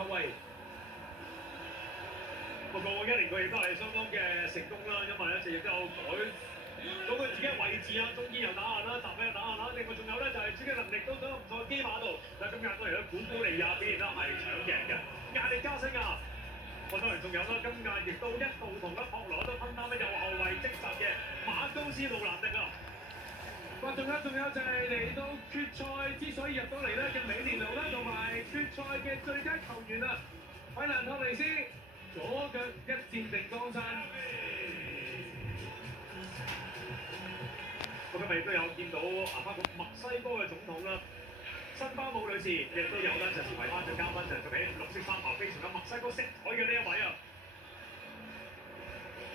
後衞。不過1-0佢亦都係相當嘅成功啦，因為咧就亦都有改到佢自己嘅位置啊，中堅又打下啦，閘位又打下啦，另外仲有咧就係主擊能力都相當唔錯，基馬度，但係咁壓過嚟咧，古古利亞表現得係搶鏡嘅，壓力加升啊！當然仲有啦，今屆亦都一度同阿博羅都分擔咧右後衞職責嘅馬高斯路蘭迪啊！仲有就係嚟到決賽之所以入到嚟咧嘅美連奴啦，同埋決賽嘅最佳球員啊，費蘭托尼斯左腳一戰定江山。咁今日亦都有見到包括墨西哥嘅總統啦，辛巴姆女士亦都有啦，就成為頒獎嘉賓，就做起綠色衫袍，非常有墨西哥色彩嘅呢一位啊！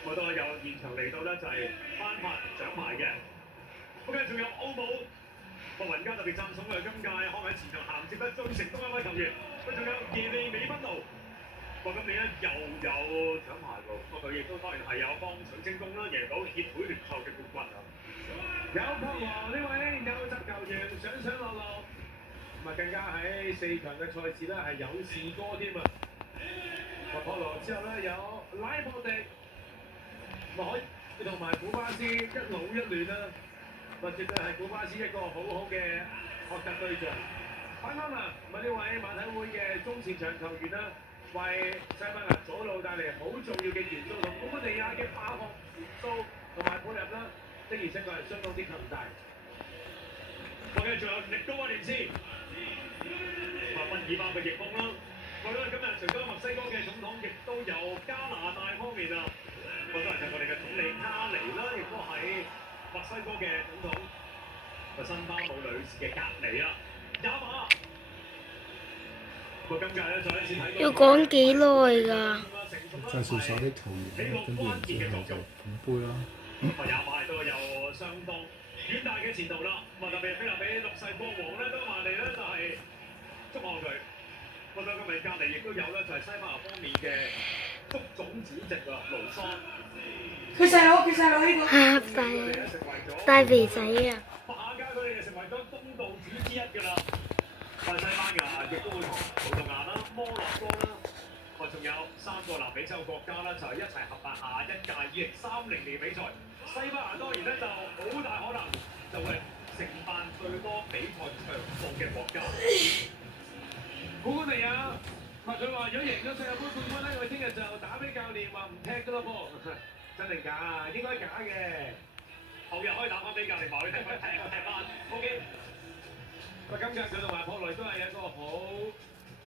我都有現場嚟到咧，就係頒發獎牌嘅。咁仲有奧姆，博雲加特別讚賞佢今屆看喺前場銜接得最成功一位球員。佢仲有耶利美賓奴，今年咧又有獎牌喎。不過佢亦都當然係有幫水晶宮啦，贏到協會聯賽嘅冠軍啊！有博羅呢位優質球員上落，更加喺4強嘅賽事咧係有士哥添啊！博羅之後咧有拉波迪，同埋古巴斯一老一嫩啦。絕對係古巴斯一個好好嘅學習對象。反安啊，呢位馬體會嘅中前場球員啦，為西班牙左路帶嚟好重要嘅元素，同古本尼亞嘅化學元素同埋配合啦，的而且確係相當之強大。OK，仲有力高威廉斯，賓爾巴嘅翼鋒啦。今日除咗墨西哥嘅總統，亦都有加拿大方面啊，當然就我哋嘅總理卡尼啦，亦都喺墨西哥嘅總統個辛巴姆女士嘅隔離啊，也馬。今屆咧再一次睇到。要講幾耐㗎？介紹晒啲球員啦，跟住然之後就捧杯啦。也馬亦都有相當遠大嘅前途啦。特別係菲立比六世國王咧都埋嚟咧，就係祝賀佢。今日隔離亦都有咧，就係西班牙方面嘅足總主席啊，盧桑。佢細佬呢個。大肥仔啊！馬家佢哋就成為咗東道主之一㗎啦。西班牙亦都會同葡萄牙啦、摩洛哥啦，仲有3個南美洲國家啦，就係一齊合辦下一屆2030年比賽。西班牙當然咧就好大可能就會承辦最多比賽場數嘅國家。古古尼亞佢話如果贏咗世界盃冠軍咧，佢聽日就打俾教練話唔踢㗎咯噃。真定假啊？應該假嘅。後日可以打翻俾教練話佢踢翻。OK。今日佢同埋博雷都係一個好